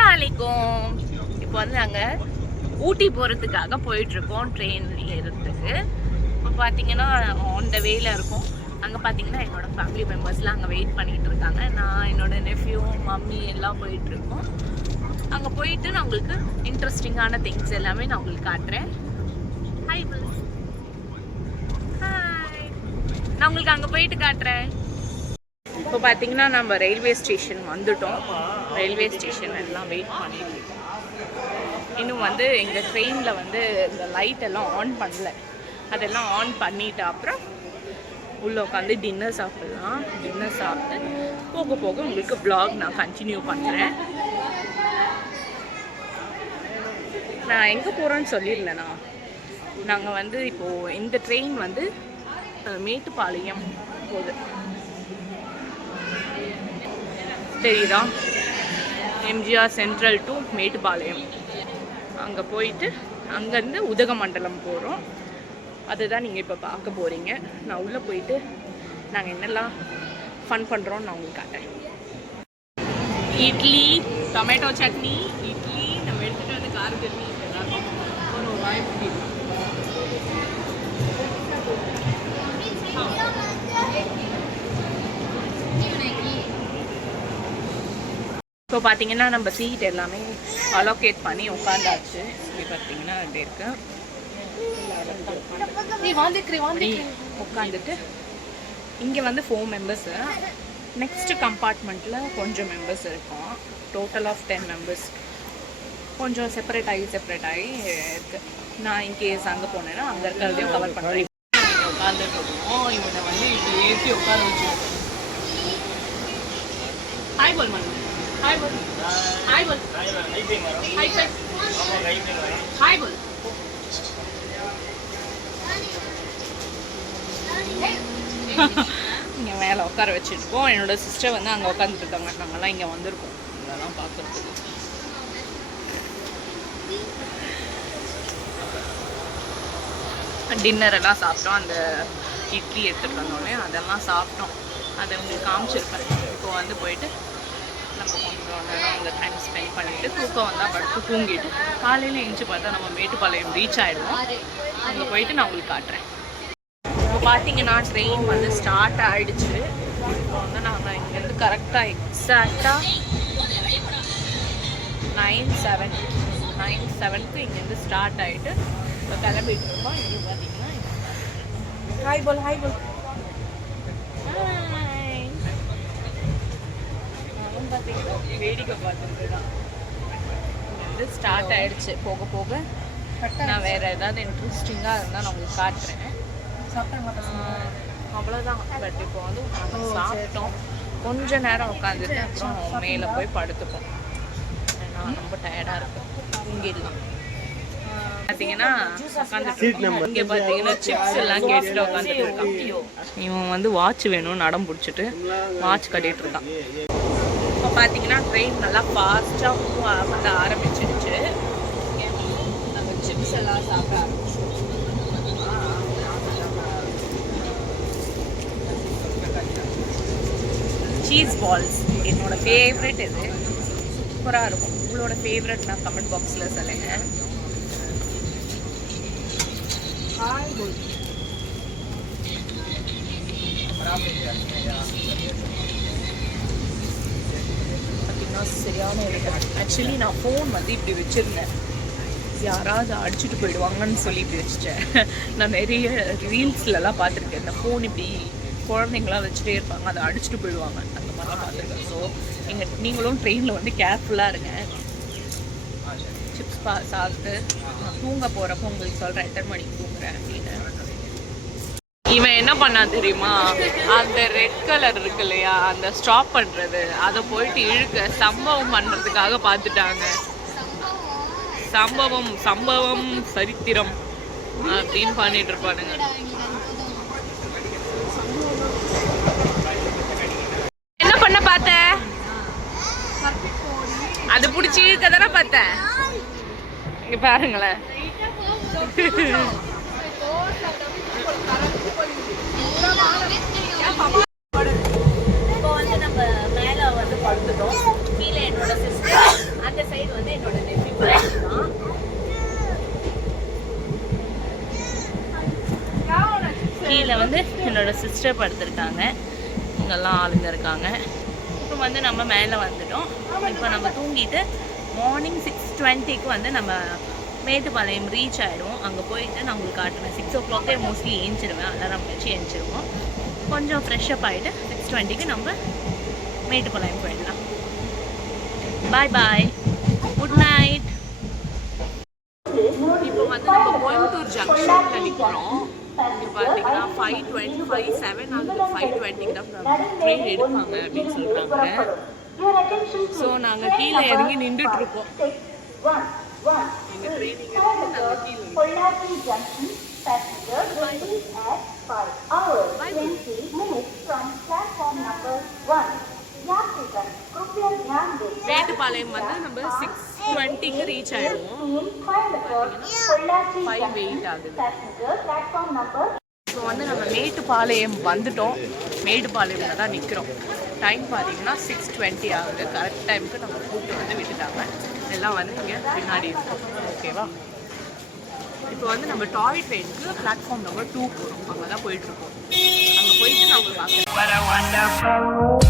அஸ்ஸலாமு அலைக்கும். இப்போ வந்து நாங்கள் ஊட்டி போகிறதுக்காக போயிட்டுருக்கோம் ட்ரெயினில் ஏறுறதுக்கு. இப்போ பார்த்தீங்கன்னா ஆன் த வேல இருக்கும். அங்கே பார்த்தீங்கன்னா என்னோடய ஃபேமிலி மெம்பர்ஸ்லாம் அங்கே வெயிட் பண்ணிகிட்டு இருக்காங்க. நான் என்னோடய நெஃப்யூ மம்மி எல்லாம் போயிட்டுருக்கோம். அங்கே போயிட்டு நான் உங்களுக்கு இன்ட்ரெஸ்டிங்கான திங்ஸ் எல்லாமே நான் உங்களுக்கு காட்டுறேன். ஹாய் ஹாய், நான் உங்களுக்கு அங்கே போயிட்டு காட்டுறேன். இப்போ பார்த்தீங்கன்னா நம்ம ரயில்வே ஸ்டேஷன் வந்துட்டோம். ரயில்வே ஸ்டேஷன் எல்லாம் வெயிட் பண்ணிட்டு இருக்கோம். இன்னும் வந்து எங்கள் ட்ரெயினில் வந்து இந்த லைட் எல்லாம் ஆன் பண்ணல. அதெல்லாம் ஆன் பண்ணிட்ட அப்புறம் உள்ளே உட்காந்து டின்னர் சாப்பிட்லாம். டின்னர் சாப்பிட்டு போக போக உங்களுக்கு vlog நான் கண்டினியூ பண்ணுறேன். நான் எங்கே போகிறேன்னு சொல்லிடலண்ணா. நாங்கள் வந்து இப்போது இந்த ட்ரெயின் வந்து மேட்டுப்பாளையம் போகுது. தெரியுதா? MGR central to Mettupalayam. அங்கே போயிட்டு அங்கேருந்து உதகமண்டலம் போகிறோம். அதுதான் நீங்கள் இப்போ பார்க்க போகிறீங்க. நான் உள்ளே போயிட்டு நாங்கள் என்னெல்லாம் ஃபன் பண்ணுறோன்னு நான் உங்களுக்கு காட்டேன். இட்லி, டொமேட்டோ சட்னி, இட்லி நம்ம எடுத்துகிட்டு வந்து கார சட்னி எல்லாருக்கும் ஒரு வாய்ப்பு. இப்போ பார்த்தீங்கன்னா நம்ம சீட் எல்லாமே அலோகேட் பண்ணி உட்காந்தாச்சு. இப்படி பார்த்தீங்கன்னா அப்படி இருக்கு. உட்காந்துட்டு இங்கே வந்து 4 மெம்பர்ஸு. நெக்ஸ்ட் கம்பார்ட்மெண்ட்டில் கொஞ்சம் மெம்பர்ஸ் இருக்கும். Total of 10 members. கொஞ்சம் செப்பரேட் ஆகி இருக்குது. நான் இன்கேஸ் அங்கே போனேன்னா அங்கே இருக்கிறதையும் கவர் பண்ணுறேன். உட்காந்துட்டு இருக்கோம். இவனை வந்து இப்படி ஏற்றி உட்கார வச்சு ஹாய் போல் மண்ணு. Hi bol. Hi bol. Hi sir. Hi bol. இங்கே மேலே உட்கார வச்சுருக்கோம். என்னோட சிஸ்டர் வந்து அங்கே உட்காந்துட்டு இருக்காங்க. நாங்கள்லாம் இங்கே வந்திருக்கோம் இதெல்லாம் பார்க்குறதுக்கு. டின்னர் எல்லாம் சாப்பிட்டோம். அந்த இட்லி எடுத்துகிட்டு வந்தோடனே அதெல்லாம் சாப்பிட்டோம். அதை உங்களுக்கு காமிச்சிருப்பேன். இப்போ வந்து போயிட்டு நம்ம கொஞ்சம் நேரம் அங்கே டைம் ஸ்பெண்ட் பண்ணிவிட்டு தூக்கம் வந்தால் படுத்து தூங்கிட்டு காலையில் எழுந்து பார்த்தா நம்ம மேட்டுப்பாளையம் ரீச் ஆகிடுவோம். அங்கே போயிட்டு நான் உங்களுக்கு காட்டுறேன். இப்போ பார்த்தீங்கன்னா ட்ரெயின் வந்து ஸ்டார்ட் ஆகிடுச்சு. இப்போ வந்து நாங்கள் இங்கேருந்து கரெக்டாக எக்ஸாக்டாக 9:07க்கு இங்கேருந்து ஸ்டார்ட் ஆகிட்டு இப்போ கிளம்பிட்டு இருக்கோம். இங்கே பார்த்தீங்கன்னா ஹாய் போல் ஹாய் போல் பார்த்தீங்கன்னா வேடிக்கை பார்த்துட்டு தான் வந்து ஸ்டார்ட் ஆகிடுச்சு. போக போக நான் வேறு ஏதாவது இன்ட்ரெஸ்டிங்காக இருந்தால் நான் உங்களுக்கு காட்டுறேன். அவ்வளோதான். பட் இப்போ வந்து நாங்கள் சாப்பிட்டோம். கொஞ்ச நேரம் உட்காந்துட்டு அப்புறம் மேலே போய் படுத்துப்போம். ஏன்னா ரொம்ப டயர்டாக இருக்கும். தூங்கிடலாம். பார்த்தீங்கன்னா இங்கே பார்த்தீங்கன்னா சிப்ஸ் எல்லாம் கேட்டுட்டு உட்காந்துட்டு இருக்கான். இவன் வந்து வாட்ச் வேணும் நடம் பிடிச்சிட்டு வாட்ச் கட்டிகிட்டு இருக்கான். இப்போ பார்த்தீங்கன்னா ட்ரெயின் நல்லா ஃபாஸ்ட்டாக மூவ் பண்ண ஆரம்பிச்சிடுச்சு. நம்ம சிப்ஸ் எல்லாம் சாப்பிட ஆரம்பிச்சோம். சீஸ் பால்ஸ் என்னோட ஃபேவரெட். இது சூப்பராக இருக்கும். உங்களோட ஃபேவரெட் நான் கமெண்ட் பாக்ஸில் சொல்லுங்கள். சரியான ஒரு ஆக்சுவலி நான் ஃபோன் வந்து இப்படி வச்சுருந்தேன். யாராவது அடிச்சுட்டு போயிடுவாங்கன்னு சொல்லி இப்படி வச்சுட்டேன். நான் நிறைய ரீல்ஸ்லலாம் பார்த்துருக்கேன். இந்த ஃபோன் இப்படி குழந்தைங்களாம் வச்சுட்டே இருப்பாங்க, அதை அடிச்சுட்டு போயிடுவாங்க. அந்த மாதிரிலாம் பார்த்துருக்கேன். ஸோ நீங்களும் ட்ரெயினில் வந்து கேர்ஃபுல்லாக இருங்க. சிப்ஸ் சாப்பிட்டு நான் தூங்க போகிறப்போ உங்களுக்கு சொல்கிறேன் எத்தனை மணிக்கு தூங்குறேன் அப்படின்னு. இவன் என்ன பண்ணா தெரியுமா? அந்த ரெட் கலர் இருக்கு இல்லையா, அந்த ஸ்டாப் பண்ணுறது, அதை போயிட்டு இழுக்க சம்பவம் பண்ணுறதுக்காக பார்த்துட்டாங்க. சம்பவம் சரித்திரம் அப்படின்னு பண்ணிட்டு இருப்பானுங்க. என்ன பண்ண பார்த்த? அது பிடிச்சி இழுக்க தானே பார்த்தேன். இங்க பாருங்களேன். இப்போ வந்து நம்ம மேலே வந்து படுத்துட்டோம். கீழே என்னோட சிஸ்டர், அந்த சைடு என்னோடய சிஸ்டர் படுத்திருக்காங்க, இங்கெல்லாம் ஆளுங்க இருக்காங்க. இப்போ வந்து நம்ம மேலே வந்துட்டோம். இப்போ நம்ம தூங்கிட்டு மார்னிங் 6:20க்கு வந்து நம்ம மேட்டுப்பாளையம் ரீச் ஆகிடுவோம். அங்கே போயிட்டு நான் உங்களுக்கு காட்டுவேன். 6 o'clock மோஸ்ட்லி ஏஞ்சிருவேன், அலாரம் வச்சு ஏஞ்சிருவோம். கொஞ்சம் ஃப்ரெஷ்அப் ஆகிட்டு 6:20க்கு நம்ம மேட்டுப்பாளையம் போயிடலாம். பாய் பாய், குட் நைட். இப்போ வந்து நம்ம கோயம்புத்தூர் ஜங்ஷனில் நிற்கிறோம். இங்கே பார்த்தீங்கன்னா 5:25 ஆகுது. 5:20க்கு தான் ட்ரெயின் எடுப்பாங்க அப்படின்னு சொல்கிறாங்க. ஸோ நாங்கள் கீழே இறங்கி நின்றுட்டுருக்கோம். எங்கள் ட்ரெயினிங் நாங்கள் கீழே மேட்டுப்பாளையம் வந்து நம்ம 6:20க்கு ரீச் ஆகிடுவோம். 5:08 ஆகுது. ஸோ வந்து நம்ம மேட்டுப்பாளையம் வந்துட்டோம். மேட்டுப்பாளையம்ல தான் நிற்கிறோம். டைம் பார்த்தீங்கன்னா 6:20 ஆகுது. கரெக்ட் டைமுக்கு நம்ம கூப்பிட்டு வந்து விட்டுட்டாங்க. எல்லாம் வந்து இங்கே பின்னாடி இருக்கும். ஓகேவா? இப்போ வந்து நம்ம டாய் ட்ரெயினுக்கு பிளாட்ஃபார்ம் நம்பர் 2 போகிறோம். அங்கே தான் போயிட்டுருக்கோம். அங்கே போயிட்டு நான் உங்களுக்கு பார்க்குறேன்.